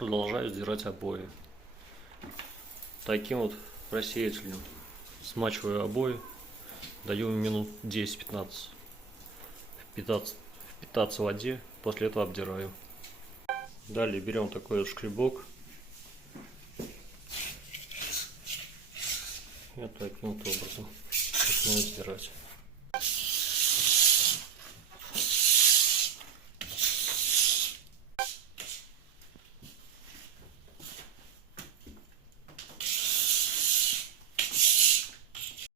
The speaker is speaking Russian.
Продолжаю сдирать обои. Таким вот рассеятелем смачиваю обои, даю им минут 10-15 впитаться в воде, после этого обдираю. Далее берем такой вот шкребок и вот таким вот образом начинаем стирать.